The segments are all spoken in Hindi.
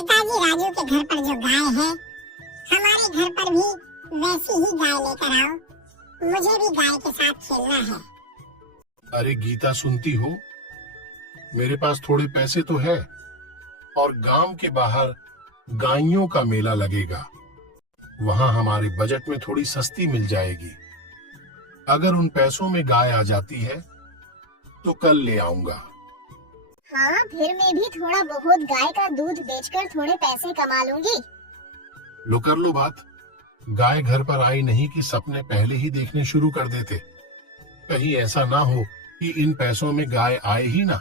पिताजी, राजू के घर पर जो गाय है, हमारे घर पर भी वैसी ही गाय लेकर आओ। मुझे भी गाय के साथ खेलना है। अरे गीता, सुनती हो? मेरे पास थोड़े पैसे तो है और गांव के बाहर गायों का मेला लगेगा। वहां हमारे बजट में थोड़ी सस्ती मिल जाएगी। अगर उन पैसों में गाय आ जाती है तो कल ले आऊंगा। हाँ, फिर मैं भी थोड़ा बहुत गाय का दूध बेचकर थोड़े पैसे कमा लूंगी। लो, कर लो बात। गाय घर पर आई नहीं कि सपने पहले ही देखने शुरू कर देते। कहीं ऐसा ना हो कि इन पैसों में गाय आए ही ना।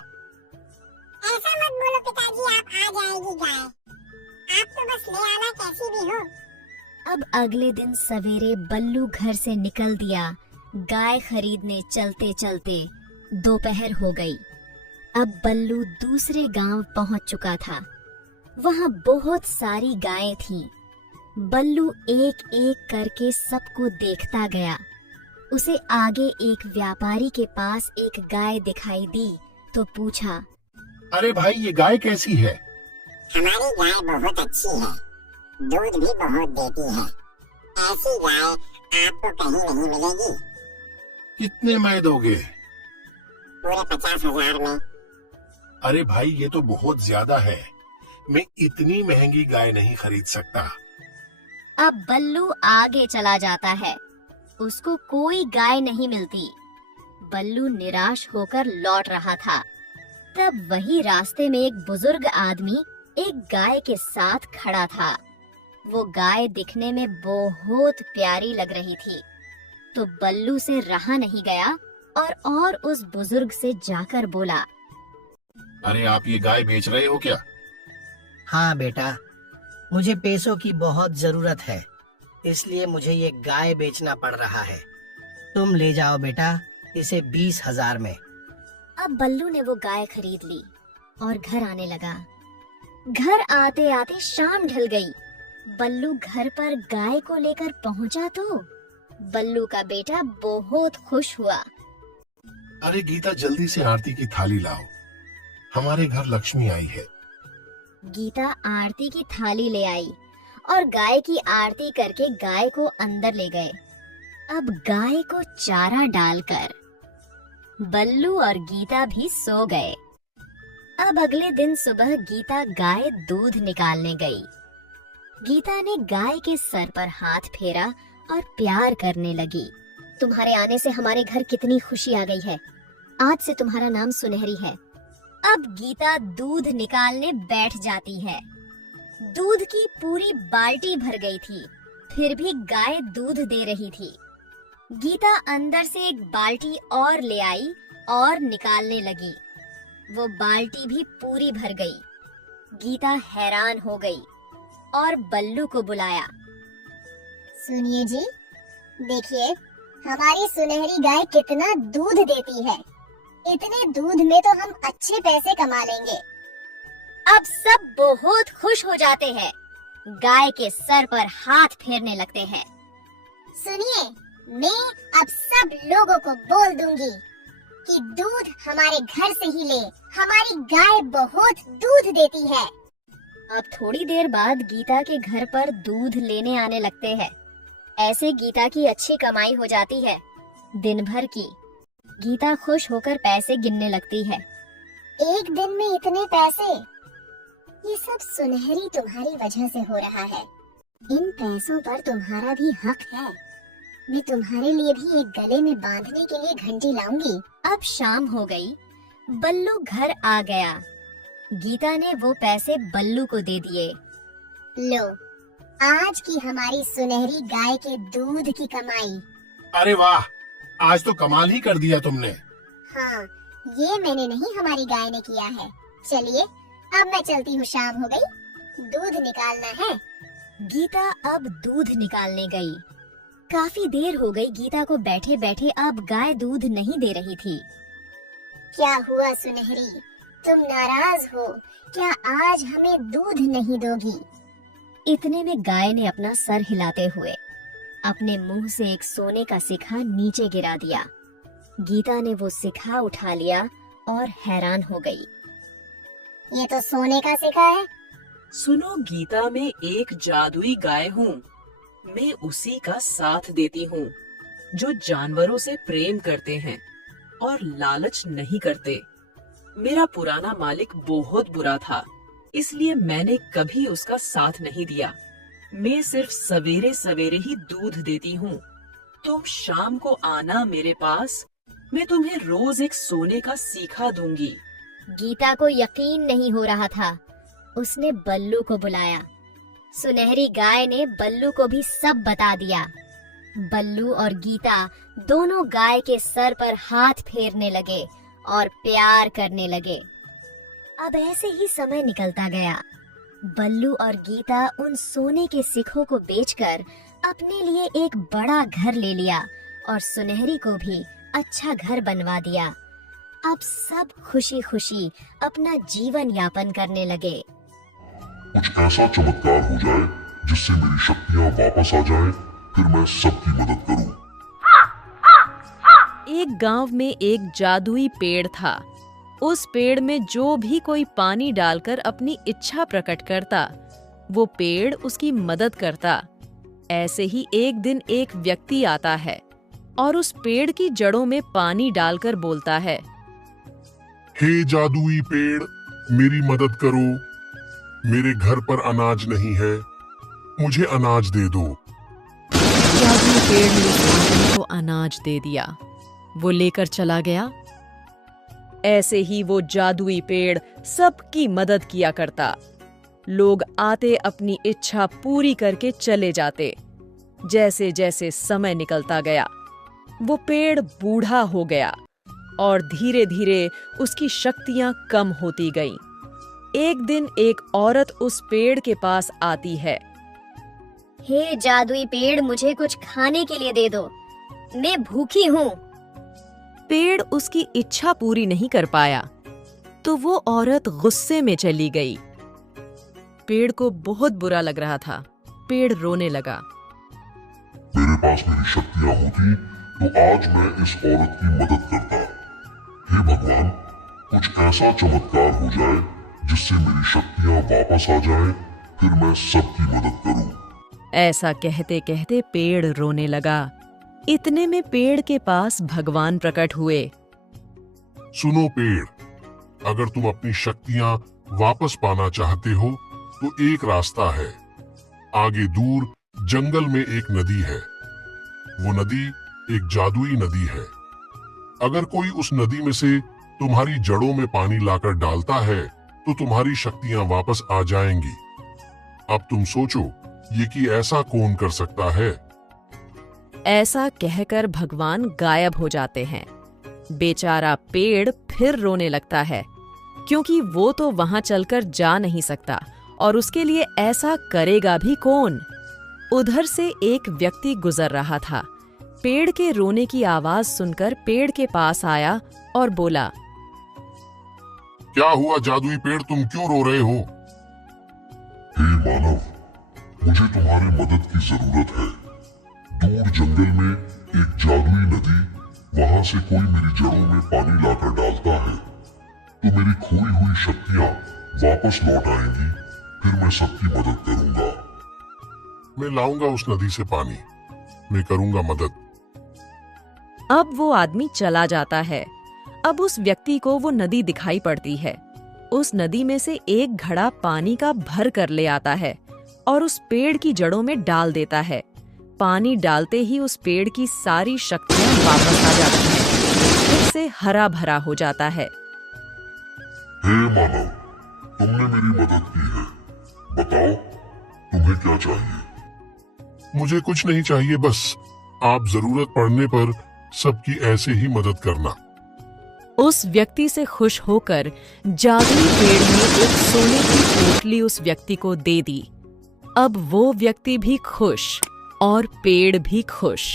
ऐसा मत बोलो पिताजी, आप आ जाएगी गाय। आप तो बस ले आना कैसी भी हो। अब अगले दिन सवेरे बल्लू घर से निकल दिया। गाय खरीदने चलते चलते दोपहर हो गई। अब बल्लू दूसरे गांव पहुंच चुका था। वहां बहुत सारी गायें थीं। बल्लू एक एक करके सबको देखता गया। उसे आगे एक व्यापारी के पास एक गाय दिखाई दी तो पूछा, अरे भाई, ये गाय कैसी है? हमारी गाय बहुत अच्छी है, दूध भी बहुत देती है। ऐसी गाय आपको कहीं नहीं मिलेगी। कितने में दोगे? पूरे 50,000 में। अरे भाई, ये तो बहुत ज्यादा है। मैं इतनी महंगी गाय नहीं खरीद सकता। अब बल्लू आगे चला जाता है। उसको कोई गाय नहीं मिलती। बल्लू निराश होकर लौट रहा था। तब वही रास्ते में एक बुजुर्ग आदमी एक गाय के साथ खड़ा था। वो गाय दिखने में बहुत प्यारी लग रही थी, तो बल्लू से रहा नहीं गया और उस बुजुर्ग से जाकर बोला, अरे आप ये गाय बेच रहे हो क्या? हाँ बेटा, मुझे पैसों की बहुत जरूरत है, इसलिए मुझे ये गाय बेचना पड़ रहा है। तुम ले जाओ बेटा, इसे 20,000 में। अब बल्लू ने वो गाय खरीद ली और घर आने लगा। घर आते आते शाम ढल गई। बल्लू घर पर गाय को लेकर पहुंचा तो बल्लू का बेटा बहुत खुश हुआ। अरे गीता, जल्दी से आरती की थाली लाओ। हमारे घर लक्ष्मी आई है। गीता आरती की थाली ले आई और गाय की आरती करके गाय को अंदर ले गए। अब गाय को चारा डालकर बल्लू और गीता भी सो गए। अब अगले दिन सुबह गीता गाय दूध निकालने गई। गीता ने गाय के सर पर हाथ फेरा और प्यार करने लगी। तुम्हारे आने से हमारे घर कितनी खुशी आ गई है। आज से तुम्हारा नाम सुनहरी है। अब गीता दूध निकालने बैठ जाती है। दूध की पूरी बाल्टी भर गई थी, फिर भी गाय दूध दे रही थी। गीता अंदर से एक बाल्टी और ले आई और निकालने लगी। वो बाल्टी भी पूरी भर गई। गीता हैरान हो गई और बल्लू को बुलाया। सुनिए जी, देखिए हमारी सुनहरी गाय कितना दूध देती है। इतने दूध में तो हम अच्छे पैसे कमा लेंगे। अब सब बहुत खुश हो जाते हैं। गाय के सर पर हाथ फेरने लगते हैं। सुनिए, मैं अब सब लोगों को बोल दूंगी कि दूध हमारे घर से ही ले। हमारी गाय बहुत दूध देती है। अब थोड़ी देर बाद गीता के घर पर दूध लेने आने लगते हैं। ऐसे गीता की अच्छी कमाई हो जाती है दिन भर की। गीता खुश होकर पैसे गिनने लगती है। एक दिन में इतने पैसे, ये सब सुनहरी तुम्हारी वजह से हो रहा है। इन पैसों पर तुम्हारा भी हक है। मैं तुम्हारे लिए भी एक गले में बांधने के लिए घंटी लाऊंगी। अब शाम हो गई। बल्लू घर आ गया। गीता ने वो पैसे बल्लू को दे दिए। लो, आज की हमारी सुनहरी गाय के दूध की कमाई। अरे वाह, आज तो कमाल ही कर दिया तुमने। हाँ, ये मैंने नहीं, हमारी गाय ने किया है। चलिए अब मैं चलती हूँ, शाम हो गई, दूध निकालना है। गीता अब दूध निकालने गई। काफी देर हो गई गीता को बैठे बैठे। अब गाय दूध नहीं दे रही थी। क्या हुआ सुनहरी, तुम नाराज हो क्या? आज हमें दूध नहीं दोगी? इतने में गाय ने अपना सर हिलाते हुए अपने मुंह से एक सोने का सिक्का नीचे गिरा दिया। गीता ने वो सिक्का उठा लिया और हैरान हो गई। ये तो सोने का सिक्का है। सुनो गीता, मैं एक जादुई गाय हूँ। मैं उसी का साथ देती हूँ जो जानवरों से प्रेम करते हैं और लालच नहीं करते। मेरा पुराना मालिक बहुत बुरा था, इसलिए मैंने कभी उसका साथ नहीं दिया। मैं सिर्फ सवेरे सवेरे ही दूध देती हूँ। तुम शाम को आना मेरे पास, मैं तुम्हें रोज एक सोने का सीखा दूंगी। गीता को यकीन नहीं हो रहा था। उसने बल्लू को बुलाया। सुनहरी गाय ने बल्लू को भी सब बता दिया। बल्लू और गीता दोनों गाय के सर पर हाथ फेरने लगे और प्यार करने लगे। अब ऐसे ही समय निकलता गया। बल्लू और गीता उन सोने के सिक्कों को बेचकर अपने लिए एक बड़ा घर ले लिया और सुनहरी को भी अच्छा घर बनवा दिया। अब सब खुशी खुशी अपना जीवन यापन करने लगे। कुछ ऐसा चमत्कार हो जाए जिससे मेरी शक्तियाँ वापस आ जाएं, फिर मैं सबकी मदद करूं। एक गांव में एक जादुई पेड़ था। उस पेड़ में जो भी कोई पानी डालकर अपनी इच्छा प्रकट करता, वो पेड़ उसकी मदद करता। ऐसे ही एक दिन एक व्यक्ति आता है और उस पेड़ की जड़ों में पानी डालकर बोलता है, हे जादुई पेड़, मेरी मदद करो। मेरे घर पर अनाज नहीं है, मुझे अनाज दे दो। जादुई पेड़ ने उस आदमी को अनाज दे दिया। वो लेकर चला गया। ऐसे ही वो जादुई पेड़ सबकी मदद किया करता। लोग आते अपनी इच्छा पूरी करके चले जाते। जैसे जैसे समय निकलता गया, वो पेड़ बूढ़ा हो गया और धीरे धीरे उसकी शक्तियां कम होती गईं। एक दिन एक औरत उस पेड़ के पास आती है। हे जादुई पेड़, मुझे कुछ खाने के लिए दे दो, मैं भूखी हूँ। पेड़ उसकी इच्छा पूरी नहीं कर पाया तो वो औरत गुस्से में चली गई। पेड़ को बहुत बुरा लग रहा था। पेड़ रोने लगा। मेरे पास मेरी शक्तियाँ होती तो आज मैं इस औरत की मदद करता। हे भगवान, कुछ ऐसा चमत्कार हो जाए जिससे मेरी शक्तियाँ वापस आ जाएं, फिर मैं सबकी मदद करूं। ऐसा कहते कहते पेड़ रोने लगा। इतने में पेड़ के पास भगवान प्रकट हुए। सुनो पेड़, अगर तुम अपनी शक्तियां वापस पाना चाहते हो तो एक रास्ता है। आगे दूर जंगल में एक नदी है। वो नदी एक जादुई नदी है। अगर कोई उस नदी में से तुम्हारी जड़ों में पानी लाकर डालता है तो तुम्हारी शक्तियां वापस आ जाएंगी। अब तुम सोचो, ये कि ऐसा कौन कर सकता है? ऐसा कहकर भगवान गायब हो जाते हैं। बेचारा पेड़ फिर रोने लगता है, क्योंकि वो तो वहां चलकर जा नहीं सकता और उसके लिए ऐसा करेगा भी कौन। उधर से एक व्यक्ति गुजर रहा था। पेड़ के रोने की आवाज सुनकर पेड़ के पास आया और बोला, क्या हुआ जादुई पेड़, तुम क्यों रो रहे हो? हे मानव, मुझे तुम्हारी मदद की जरूरत है। दूर जंगल में एक जादुई नदी, वहां से कोई मेरी जड़ों में पानी लाकर डालता है तो मेरी खोई हुई शक्तियां वापस लौट आएंगी, फिर मैं सबकी मदद करूंगा। मैं लाऊंगा उस नदी से पानी, मैं करूंगा मदद। अब वो आदमी चला जाता है। अब उस व्यक्ति को वो नदी दिखाई पड़ती है। उस नदी में से एक घड़ा पानी का भर कर ले आता है और उस पेड़ की जड़ों में डाल देता है। पानी डालते ही उस पेड़ की सारी शक्तियां वापस आ जाती हैं। फिर से हरा भरा हो जाता है। हे मानव, तुमने मेरी मदद की है। बताओ, तुम्हें क्या चाहिए? मुझे कुछ नहीं चाहिए, बस आप जरूरत पड़ने पर सबकी ऐसे ही मदद करना। उस व्यक्ति से खुश होकर जादुई पेड़ ने एक सोने की पोटली उस व्यक्ति को दे दी। अब वो व्यक्ति भी खुश और पेड़ भी खुश।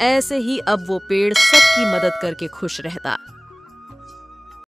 ऐसे ही अब वो पेड़ सबकी मदद करके खुश रहता।